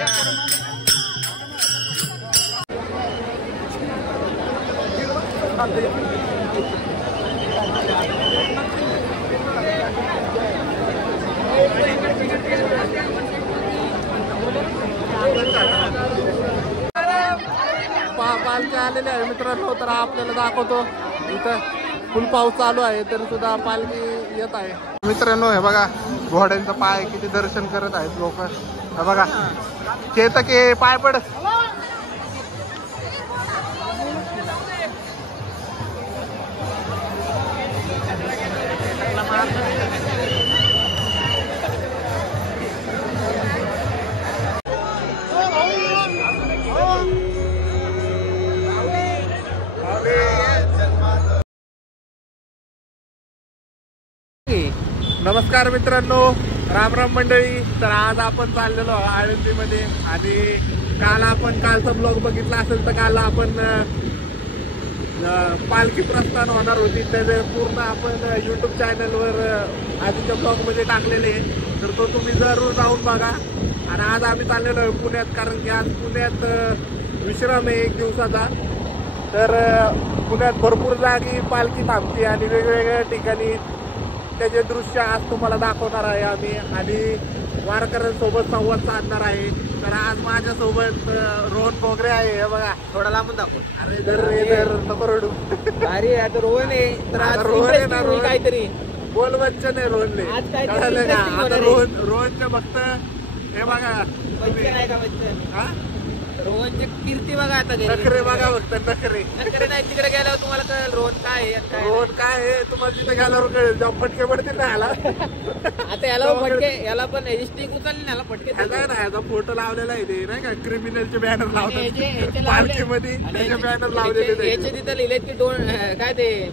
पालखी आलेले आहे मित्रांनो. तर आपल्याला दाखवतो इथं फुल पाऊस चालू आहे तरी सुद्धा पालखी येत आहे मित्रांनो. हे बघा घोड्यांचं पाय किती दर्शन करत आहेत लोक. हे बघा चेतक पाय पड. नमस्कार मित्रांनो, राम राम मंडळी. तर आज आपण चाललेलो आळंदीमध्ये आणि कालचा ब्लॉग बघितला असेल तर काल आपण पालखी प्रस्थान होणार होती त्याचे पूर्ण आपण यूट्यूब चॅनलवर आधीच्या ब्लॉगमध्ये टाकलेले आहे. तर तो तुम्ही जरूर जाऊन बघा. आणि आज आम्ही चाललेलो आहे पुण्यात, कारण की आज पुण्यात विश्राम आहे एक दिवसाचा. तर पुण्यात भरपूर जागी पालखी थांबते आणि वेगवेगळ्या ठिकाणी त्याचे दृश्य आज तुम्हाला दाखवणार आहे आम्ही आणि वारकऱ्यांसोबत संवाद साधणार आहे. तर आज माझ्यासोबत रोहन भोगरे आहे. हे बघा थोडा लांबून दाखव. अरे धर नको रडू. अरे आता रोहन आहे. तर आज रोहन आहे ना, रोहन काहीतरी बोल बच्चन आहे रोहनले. कळालं का? आता रोहनच्या फक्त हे बघा रोहनची कीर्ती बघा. आता नखरे बघा फक्त नखरे नाही. तिकडे गेल्यावर तुम्हाला कळेल रोहन काय आहे. रोहन काय आहे तुम्हाला तिथे गेल्यावर कळेल. जेव्हा फटके पडतील ना ह्याला. आता याला फटके, याला पण स्टिक उचलली ना फटके. ना ह्याचा फोटो लावलेला आहे ते नाही का, क्रिमिनलचे बॅनर लावतात पालखीमध्ये. त्याचे बॅनर लावलेले याचे तिथे लिहिले की काय ते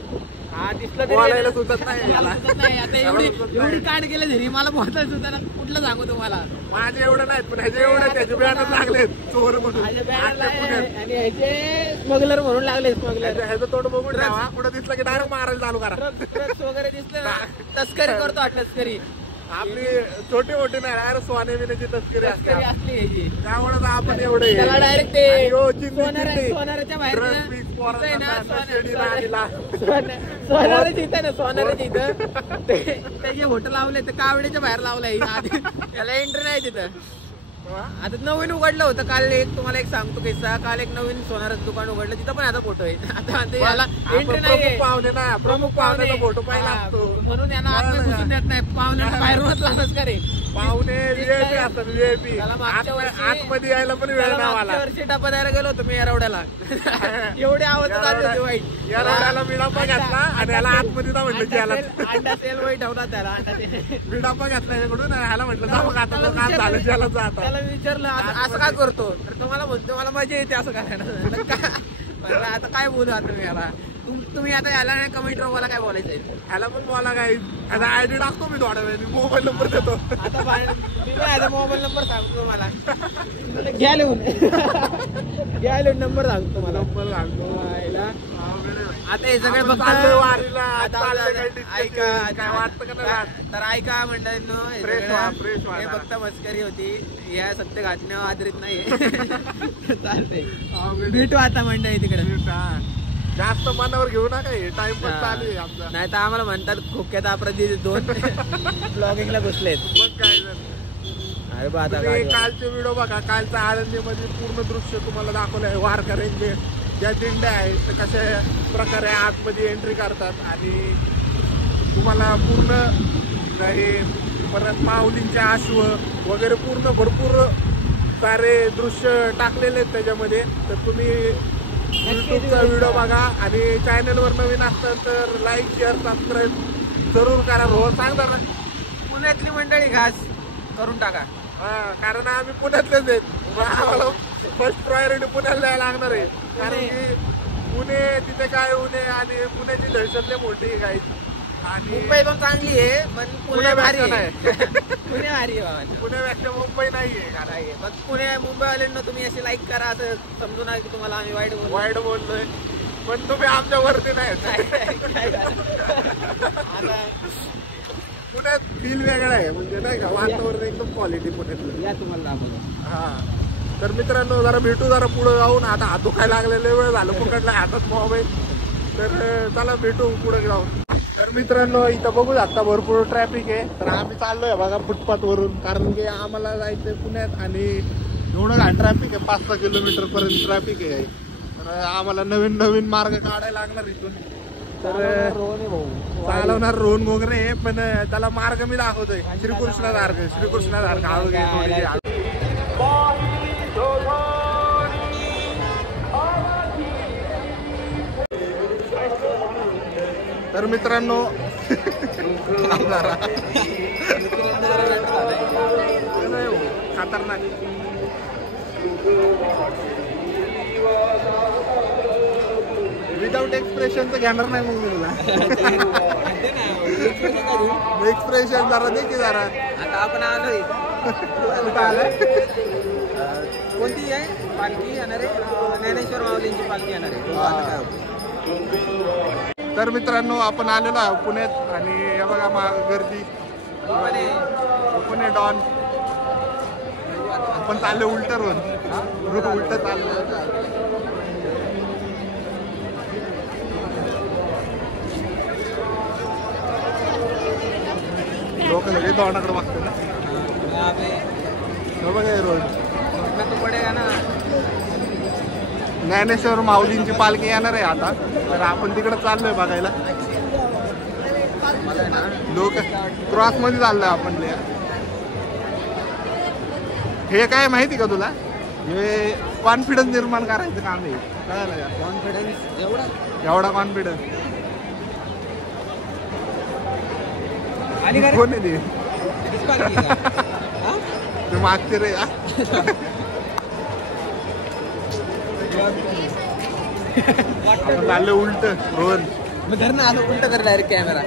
दिसलं बोलायला सुचत नाही. आता एवढी काढ गेले घरी मला बोलायला सुद्धा कुठलं सांगू तुम्हाला. माझे एवढं नाहीत पण ह्याचे एवढे त्याचे बॅनर लागले चोर म्हणून आणि ह्याचे स्मगलर म्हणून लागले. स्मगलर ह्याचं तोंड बघून ठेवा. कुठं दिसलं की डायरेक्ट मारायला चालू करा. ड्रग्स वगैरे दिसलं तस्करी करतो. तस्करी आपली छोटी मोठी नाही अरे सोने बिनेची तस्करी असते. त्यामुळे आपण एवढे डायरेक्ट सोनाराच्या बाहेर सोनाराच्या इथं ना सोनाराच्या इथं त्याचे होटल लावले तर कावडीच्या बाहेर लावलंय. याला एंट्री नाही तिथं. आता नवीन उघडलं होतं काल. तुम्हाला एक सांगतो किस्सा. काल एक नवीन सोनाराचं दुकान उघडलं तिथं पण आता फोटो आहे. आता याला एंट्री नाही. पाहुणे ना प्रमुख पाहुण्याचा फोटो पाहिला म्हणून यांना आत घुसून देत नाही. पाहुण्याच्या बाहेर मत का रे. पाहुणे व्हीआयपी असतात. व्हीआयपी आतमध्ये यायला पण वेळ नाही. मला वर्षी डबा द्यायला गेलो होतो मी येरवड्याला. एवढे आवाज चालले वाईट. येरवड्याला मिडापा घेतला आणि याला आतमध्ये जा म्हटलं की याला अंडा तेल वाईट ठेवला. त्याला मिडापा घेतला याच्याकडून. ह्याला म्हटलं जा मग आता काम झालं त्याला जात. त्याला विचारलं असं काय करतो तर तुम्हाला म्हणतो मला मजा येते असं करायला. आता काय बोलू आता तुम्ही याला. तुम्ही आता याला नाही कमेंट मला काय बोलायचंय. ह्याला पण बोला काय. आता आयडी टाकतो मी थोड्या वेळ. मोबाईल नंबर देतो. आता मोबाईल नंबर सांगतो मला. घ्या लिहून नंबर सांगतो मला. नंबर सांगतो. आता हे सगळे फक्त वारीला ऐका काय वाटतं का नाही. तर ऐका मंडळींनो, हे फक्त मस्करी होती. या सत्य घातण्यावर आधारित नाही. चालते भेटू आता मंडळी तिकडे. जास्त मनावर घेऊ नका. हे टाइम पण चालू आहे आमचा. नाही तर आम्हाला म्हणतात खोक्यात अपराधी 2 ब्लॉगिंगला घुसलेत. मग काय अरे बा. आता कालचे व्हिडिओ बघा. कालचा आळंदीमध्ये पूर्ण दृश्य तुम्हाला दाखवलं आहे. वारकऱ्यांचे ज्या दिंड्या आहेत कशा प्रकारे आतमध्ये एंट्री करतात आणि तुम्हाला पूर्ण हे परत माऊलींचे अश्व वगैरे पूर्ण भरपूर सारे दृश्य टाकलेले आहेत त्याच्यामध्ये. तर तुम्ही यूट्यूबचा व्हिडिओ बघा आणि चॅनलवर नवीन असतात तर लाईक शेअर सबस्क्राईब जरूर करा. रोहन सांगता ना पुण्यातली मंडळी खास करून टाका. कारण आम्ही पुण्यातलेच आहेत. आम्हाला फर्स्ट प्रायोरिटी पुण्याला द्यायला लागणार आहे. कारण की पुणे तिथे काय उणे आणि पुण्याची दहशत मोठी आहे काही. आणि मुंबई पण चांगली आहे पण पुणे भारी आहे. पुणे भारी आहे. पुण्यापेक्षा मुंबई नाहीये काय. पण पुणे मुंबईवाल्यांना तुम्ही अशी लाईक करा असं समजू नका की तुम्हाला आम्ही वाईट बोललोय. पण तुम्ही आमच्या वरती नाही. पुण्यात फील वेगळा आहे म्हणजे नाही का. वातावरण एकदम क्वालिटी पुण्यातलं. या तुम्हाला हा तर मित्रांनो जरा भेटू जरा पुढे जाऊन. आता हात दुखायला लागलेले वेळ झालं पकडला हातात मोबाईल. तर चला भेटू पुढे जाऊन. तर मित्रांनो इथं बघू आता भरपूर ट्रॅफिक आहे. तर आम्ही चाललोय बघा फुटपाथ वरून, कारण की आम्हाला जायचंय पुण्यात आणि एवढं घाण ट्रॅफिक आहे. 5-6 किलोमीटर पर्यंत ट्रॅफिक आहे. तर आम्हाला नवीन नवीन मार्ग काढायला लागणार इथून. तर चालवणार रोहन वगैरे, पण त्याला मार्ग मी दाखवतोय श्रीकृष्णासारखा तर मित्रांनो खतरनाक विदाउट एक्सप्रेशनचं घेणार नाही मग मी तुला. एक्सप्रेशन जरा दे की जरा. आता आपण आलोय. कोणती आहे पालखी येणार आहे? ज्ञानेश्वर माऊलींची पालखी येणार आहे. तर मित्रांनो आपण आलेलो आहोत पुण्यात आणि हे बघा गर्दी पुणे डॉन. आपण चालले उलट रोड उलट चाललं. लोक सगळे तोंडाकडे बघतात ना. बघा हे रोड पडेगा ना. ज्ञानेश्वर माऊलींची पालखी येणार आहे आता. तर आपण तिकडे चाललोय बघायला. लोक क्रॉस मध्ये चाललोय आपण. हे काय माहिती का तुला? हे कॉन्फिडन्स निर्माण करायचं काम आहे. कळालं? कॉन्फिडन्स एवढा कॉन्फिडन्स कोण आहे ते मागते रे. चाललं उलट रोहन. मग धर ना उलट कर डायरेक्ट कॅमेरा.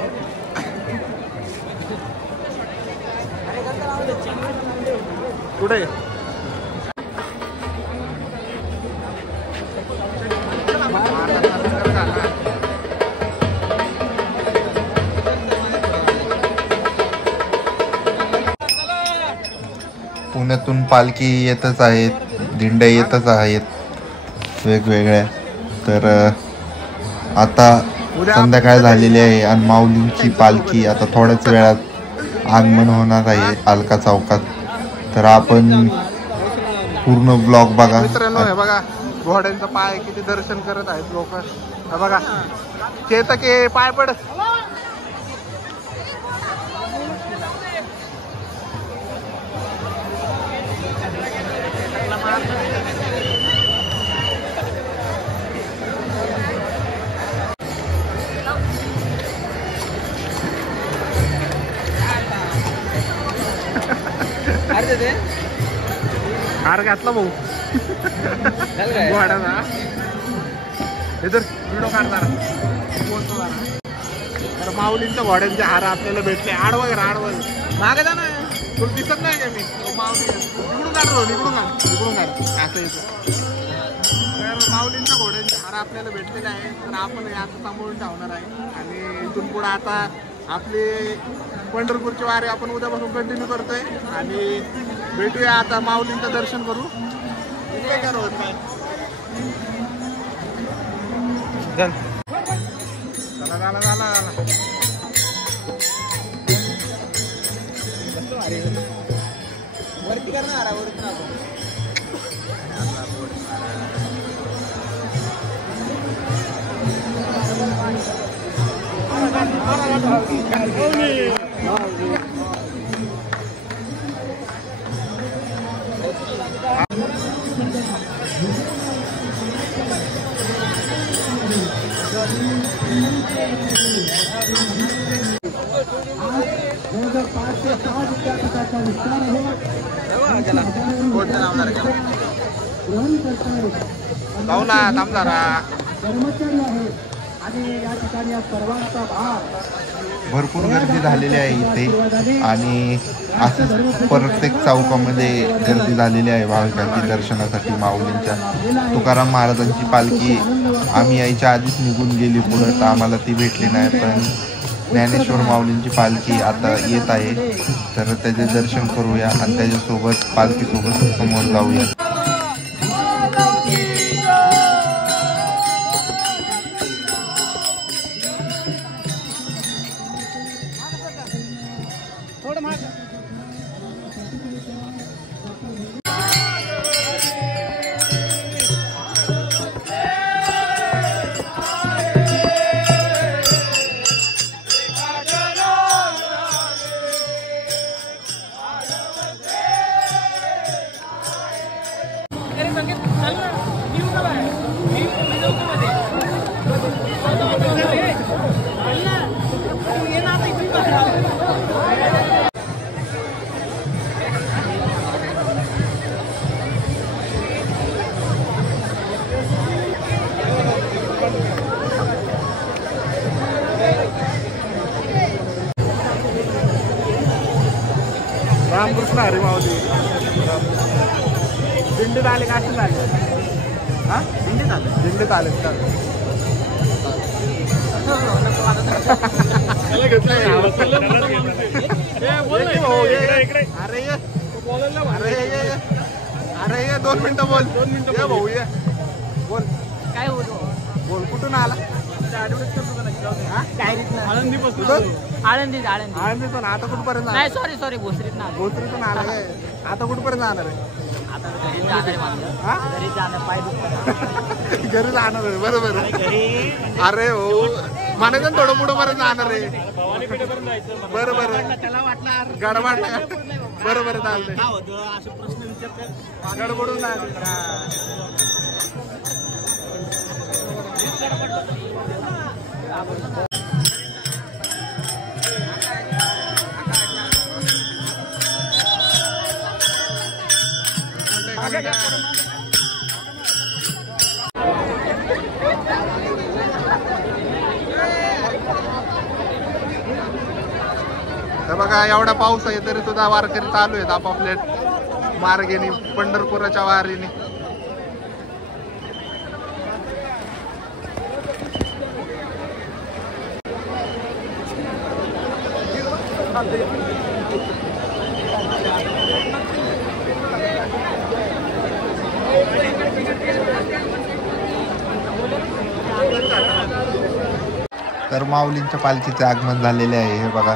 कुठे पुण्यातून पालखी येतच आहेत, दिंड्या येतच आहेत वेगवेगळ्या. तर आता संध्याकाळ झालेली आहे आणि माऊलींची पालखी आता थोड्याच वेळात आगमन होणार आहे अलका चौकात. तर आपण पूर्ण ब्लॉग बघा. मित्रांनो हे बघा घोड्यांचा पाय किती दर्शन करत आहेत लोक. हे बघा चेतके पाय पड. हार घातला भाऊ घोड्याचा. इधर व्हिडिओ काढणार. तर माऊलींच्या घोड्यांचे हार आपल्याला भेटले. आडवं आडवं मागे जा ना. तुला दिसत नाही का मी? माऊली इकडून काढ रोड, इकडून काढ, इकडून काढ असं येतं. तर माऊलींच्या घोड्यांचे हार आपल्याला भेटलेले आहे. तर आपण आता सांभाळून ठेवणार आहे आणि इथून पुढे आता आपली पंढरपूरची वारी आपण उद्यापासून कंटिन्यू करतोय आणि भेटूया. आता माऊलींचं दर्शन करू. झाला वरती करणार जाऊ ना थांब जरा. भरपूर गर्दी झालेली आहे इथे आणि असंच प्रत्येक चौकामध्ये गर्दी झालेली आहे भाविकांची दर्शनासाठी माऊलींच्या. तुकाराम महाराजांची पालखी आम्ही यायच्या आधीच निघून गेली पुढं, तर आम्हाला ती भेटली नाही. पण ज्ञानेश्वर माऊलींची पालखी आता येत आहे, तर त्याचे दर्शन करूया आणि त्याच्यासोबत पालखीसोबत समोर जाऊया. रामकृष्ण हरी माऊली. दिंडीत आले का असेच आले? हा दिंडीत आले. दिंडीत आले का? अरे ये 2 मिनिटं बोल. 2 मिनिटं ये भाऊ ये बोल. काय होतो? बोल कुठून आला? आळंदीत आळंदीतून. आता कुठपर्यंत नाही सॉरी भोसरीत ना. भोसरीतून आला काय? आता कुठपर्यंत जाणार आहे? आता घरी जाणार आहे माझं. घरी जाणं पाय दुखतं. घरी जाणार आहे बरोबर. अरे हो म्हणायचं थोडं पुढं पर्यंत जाणार आहे. बरोबर गडबड बरोबर चालतंय. गडबडून तर बघा एवढा पाऊस आहे तरी सुद्धा वारकरी चालू आहेत आपापल्या मार्गेने पंढरपुराच्या वारीने. तर माऊलींच्या पालखीचे आगमन झालेले आहे हे बघा.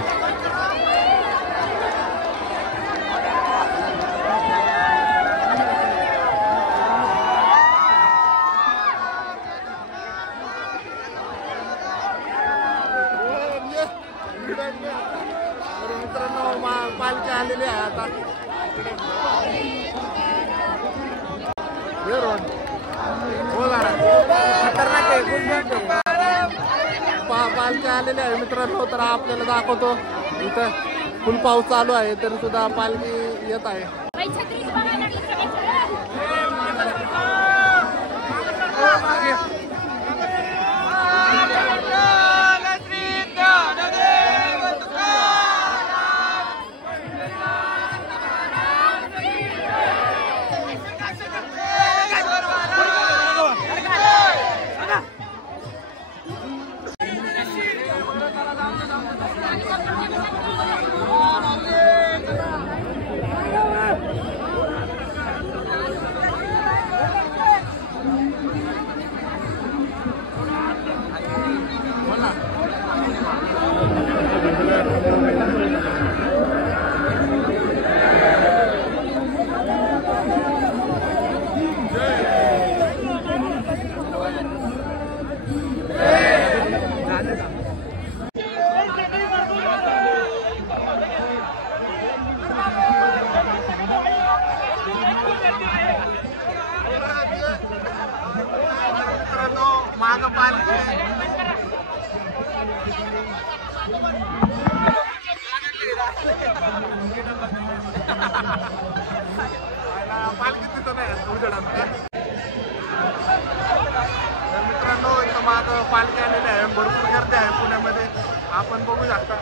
मित्रांनो पालखी आलेली आहे आता. खतरनाक आहे. पालखी आलेली आहे मित्रांनो. तर आपल्याला दाखवतो इथं फुल पाऊस चालू आहे तरी सुद्धा पालखी येत आहे. माग पालखी तिथं नाही तर मित्रांनो इथं माग पालखी आलेली आहे. भरपूर गर्दी आहे पुण्यामध्ये आपण बघू शकता.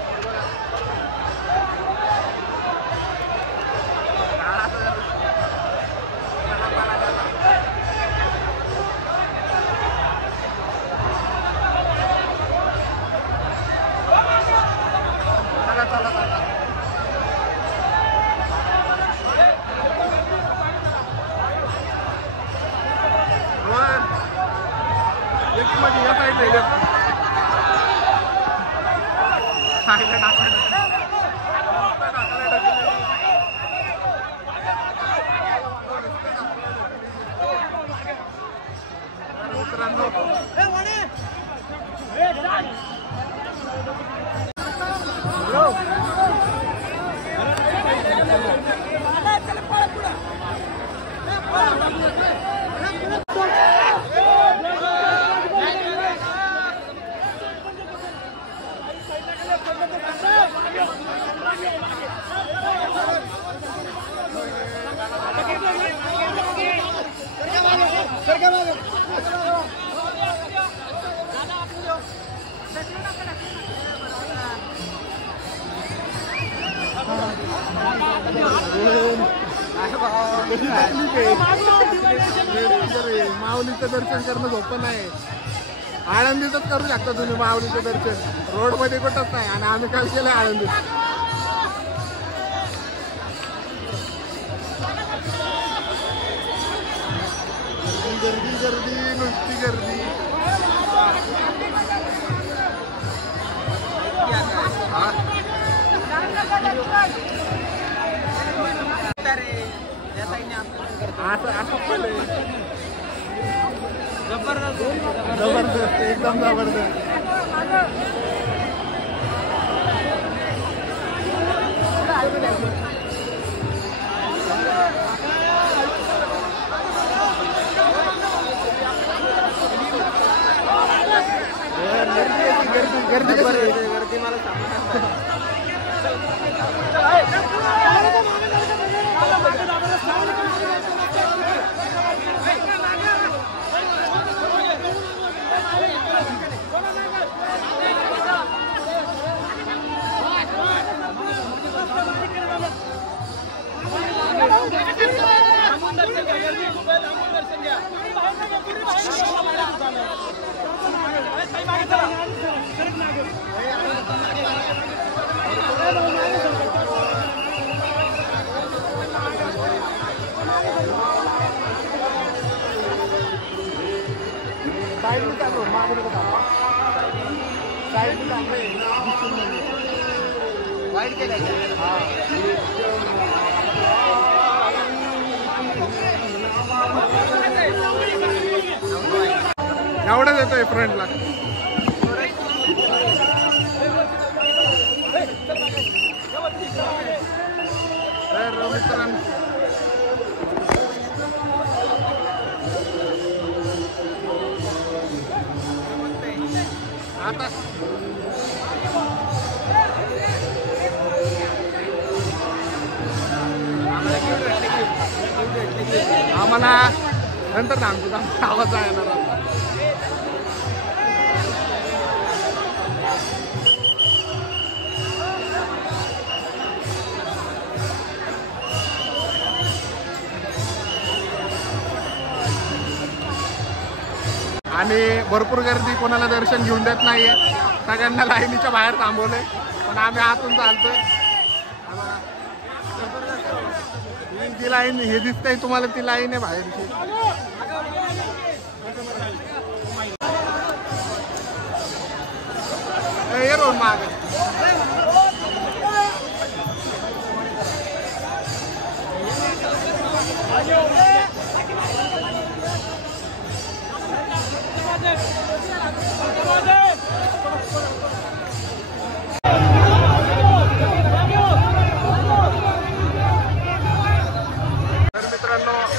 माऊलीचं दर्शन करणं झोप नाही. आळंदीतच करू शकता तुम्ही माऊलीचं दर्शन, रोड मध्ये कुठंच नाही. आणि आम्ही काय केलं आळंदीत. गर्दी गर्दी नुसती गर्दी. जबरदस्त एकदम जबरदस्त. गर्दी गर्दी मला वाईट केलं एवढंच येतोय फ्रंटला. तर मित्रांनो आता आम्हाला नंतर सांगतो आवाज येणार. आणि भरपूर गर्दी, कोणाला दर्शन घेऊन देत नाहीये. सगळ्यांना लाईनीच्या बाहेर थांबवलंय, पण आम्ही आतून चालतोय. ती लाईन हे दिसतंय तुम्हाला, ती लाईन आहे बाहेरची. ये रोड माग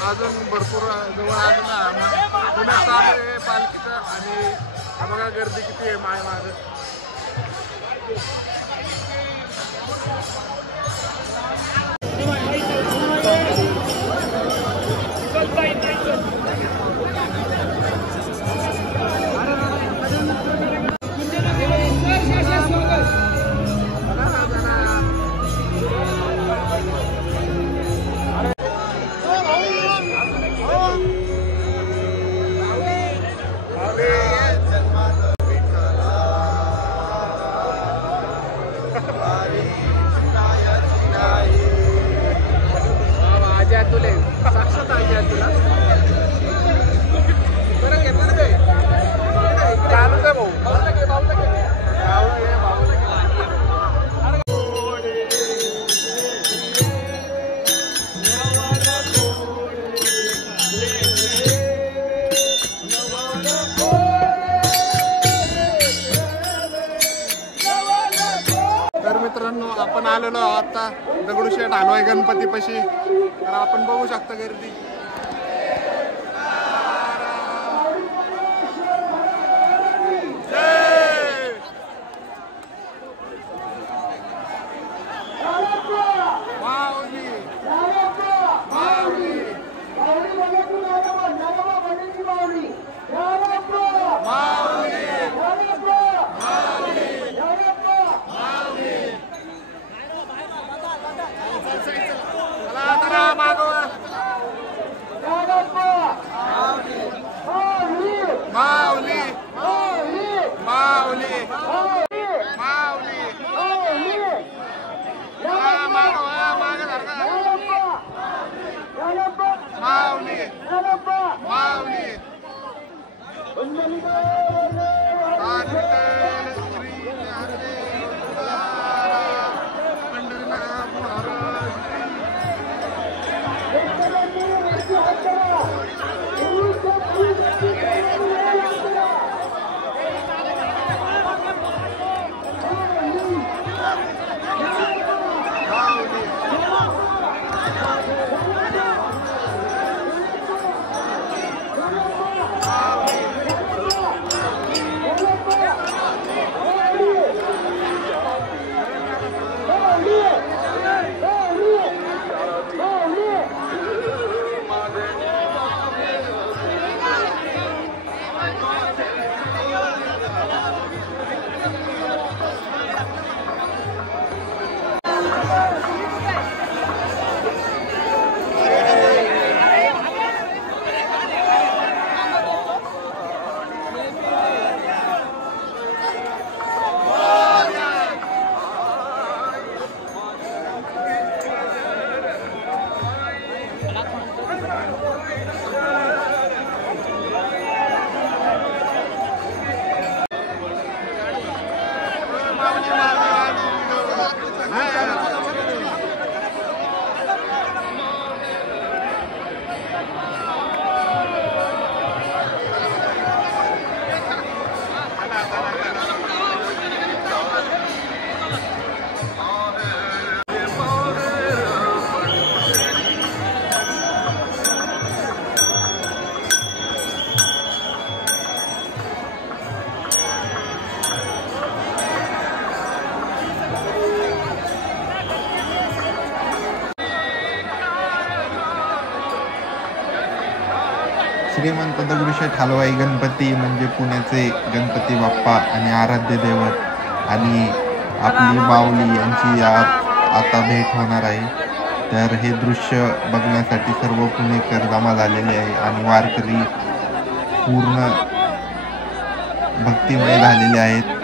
अजून भरपूर जवळ आलेलं आहे. पुण्यात चालू आहे पालखीचं. आणि बघा गर्दी किती आहे माय माग. आपण आलेलो आता दगडूशेठ हलवाई गणपती पाशी. तर आपण बघू शकता गर्दी. श्रीमंत दगडूशेठ हलवाई गणपती म्हणजे पुण्याचे गणपती बाप्पा आणि आराध्य दैवत आणि आपली माऊली यांची आता भेट होणार आहे. तर हे दृश्य बघण्यासाठी सर्व पुणेकर जमा झालेले आहे आणि वारकरी पूर्ण भक्तिमय झालेले आहेत.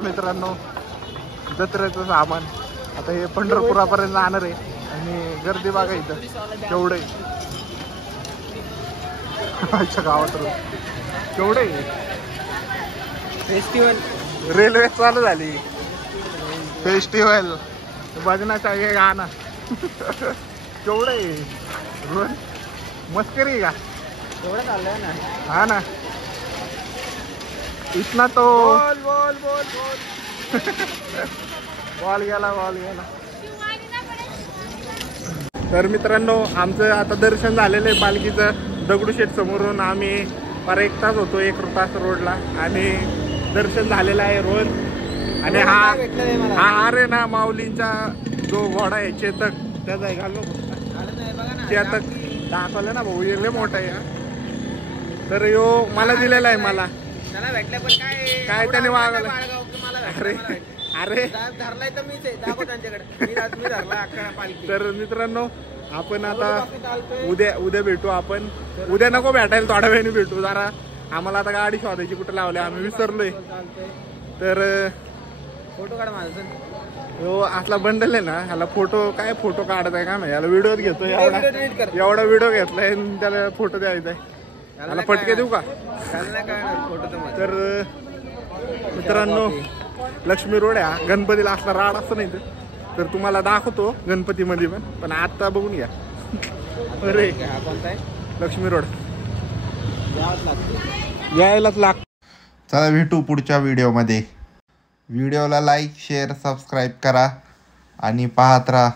मित्रांनो, जत्रेचं सामान आता हे पंढरपुरापर्यंत जाणार आहे आणि गर्दी बघा इथं केवढे गावात केवढे फेस्टिवल रेल्वे चालू झाली. फेस्टिवल भजनाचा हे गाणं केवढे रोज मस्करी का एवढं चाललंय ना. हा ना, इतना तो बोल बोल बोल बोल बॉल गेला. तर मित्रांनो, आमचं आता दर्शन झालेलं आहे पालखीचं दगडूशेठ समोरून. आम्ही पर 1 तास होतो 1 तास रोडला आणि दर्शन झालेलं आहे रोज. आणि हा अरे ना माऊलींचा जो घोडा आहे चेतक, त्याचा घालो चेतक दाखवलं ना भाऊ, लय मोठा आहे. तर यो मला दिलेला आहे. मला त्याला भेटलं पण काय त्याने वागवलं. अरे धरलाय तर मीच आहे, दाखव त्यांच्याकडे. मी धरला अख्खा पालखी. तर मित्रांनो, आपण आता उद्या भेटू. आपण उद्या नको भेटायला, थोड्या वेळाने भेटू. जरा आम्हाला आता गाडी शोधायची कुठे लावली आम्ही विसरलोय. तर फोटो काढ माझा. हो असला बंडल आहे ना, ह्याला फोटो काय फोटो काढत आहे का नाही, याला व्हिडिओ घेतोय कर. एवढा व्हिडिओ घेतलाय आणि त्याला फोटो द्यायचा आहे. त्याला पटके देऊ का? तर मित्रांनो लक्ष्मी रोड आहे, गणपतीला असला राड असतं नाही तर तुम्हाला दाखवतो गणपतीमध्ये पण आता बघून घ्या. अरे हा कोणता आहे? लक्ष्मी रोड यायलाच लाग. चला भेटू पुढच्या व्हिडिओमध्ये. व्हिडिओला लाईक शेअर सबस्क्राईब करा आणि पाहत राहा